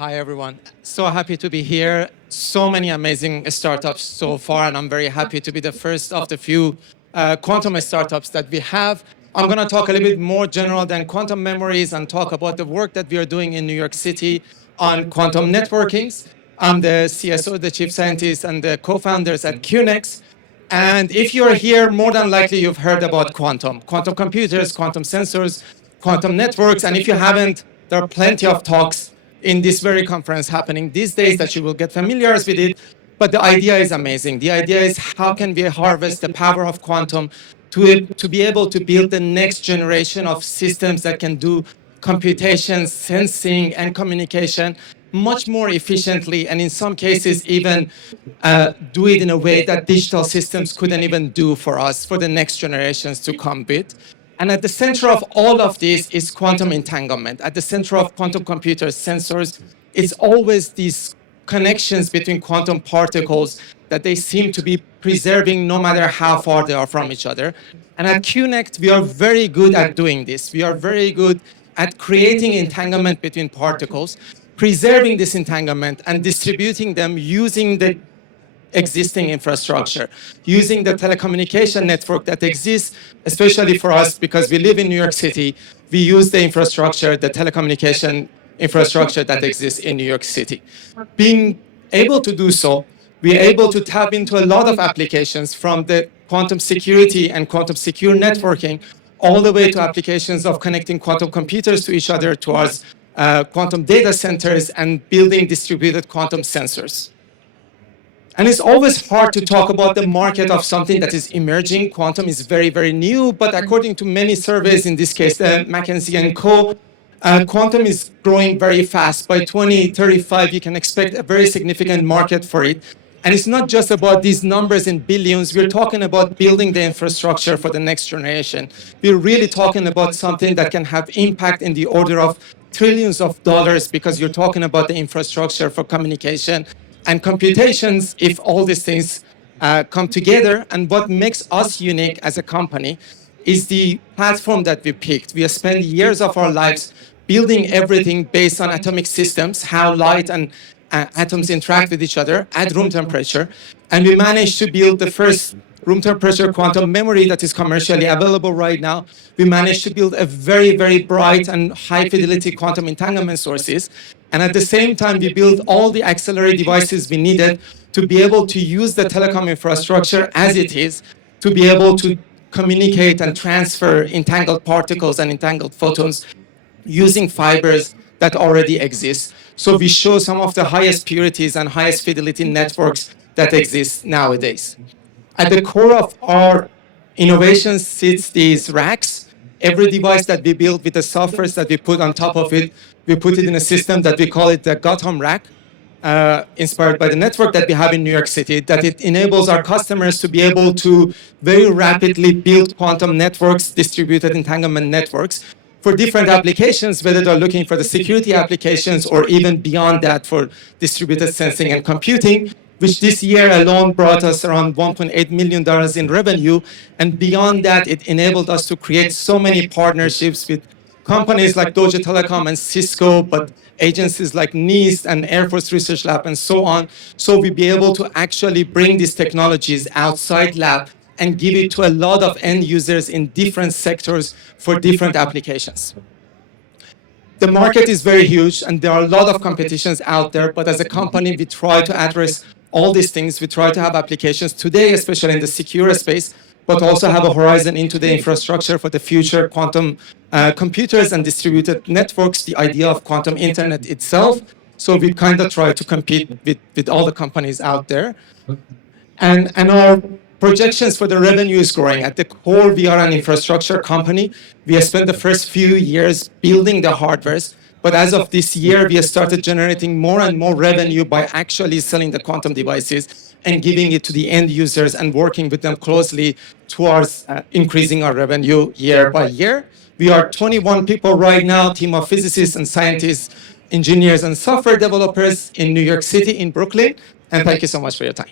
Hi, everyone. So happy to be here. So many amazing startups so far, and I'm very happy to be the first of the few quantum startups that we have. I'm going to talk a little bit more general than quantum memories and talk about the work that we are doing in New York City on quantum networkings. I'm the CSO, the chief scientist, and the co-founders at QNX. And if you're here, more than likely you've heard about quantum computers, quantum sensors, quantum networks. And if you haven't, there are plenty of talks in this very conference happening these days that you will get familiar with it. But the idea is amazing. The idea is how can we harvest the power of quantum to be able to build the next generation of systems that can do computation, sensing, and communication much more efficiently, and in some cases even do it in a way that digital systems couldn't even do for us, for the next generations to come with. And at the center of all of this is quantum entanglement. At the center of quantum computers, sensors, it's always these connections between quantum particles that they seem to be preserving no matter how far they are from each other. And at QNX, we are very good at doing this. We are very good at creating entanglement between particles, preserving this entanglement and distributing them using the existing infrastructure, using the telecommunication network that exists, especially for us because we live in New York City. We use the infrastructure, the telecommunication infrastructure that exists in New York City. Being able to do so, we're able to tap into a lot of applications from the quantum security and quantum secure networking all the way to applications of connecting quantum computers to each other towards quantum data centers and building distributed quantum sensors. And it's always hard to talk about the market of something that is emerging. Quantum is very, very new, but according to many surveys, in this case, McKinsey and Co., quantum is growing very fast. By 2035, you can expect a very significant market for it. And it's not just about these numbers in billions. We're talking about building the infrastructure for the next generation. We're really talking about something that can have impact in the order of trillions of dollars because you're talking about the infrastructure for communication and computations if all these things come together. And what makes us unique as a company is the platform that we picked. We have spent years of our lives building everything based on atomic systems, how light and atoms interact with each other at room temperature. And we managed to build the first room temperature quantum memory that is commercially available right now. We managed to build a very, very bright and high fidelity quantum entanglement sources. And at the same time, we built all the auxiliary devices we needed to be able to use the telecom infrastructure as it is, to be able to communicate and transfer entangled particles and entangled photons using fibers that already exist. So we show some of the highest purities and highest fidelity networks that exist nowadays. At the core of our innovations sits these racks. Every device that we build with the softwares that we put on top of it, we put it in a system that we call it the Gotham rack, inspired by the network that we have in New York City, that it enables our customers to be able to very rapidly build quantum networks, distributed entanglement networks, for different applications, whether they're looking for the security applications or even beyond that for distributed sensing and computing, which this year alone brought us around $1.8 million in revenue. And beyond that, it enabled us to create so many partnerships with companies like Deutsche Telekom and Cisco, but agencies like NIST and Air Force Research Lab and so on. So we'll be able to actually bring these technologies outside lab and give it to a lot of end users in different sectors for different applications. The market is very huge, and there are a lot of competitions out there, but as a company, we try to address all these things. We try to have applications today, especially in the secure space, but also have a horizon into the infrastructure for the future quantum computers and distributed networks, the idea of quantum internet itself. So we kind of try to compete with all the companies out there. And our projections for the revenue is growing. At the core, we are an infrastructure company. We have spent the first few years building the hardwares, but as of this year, we have started generating more and more revenue by actually selling the quantum devices and giving it to the end users and working with them closely towards increasing our revenue year by year. We are 21 people right now, team of physicists and scientists, engineers and software developers in New York City, in Brooklyn. And thank you so much for your time.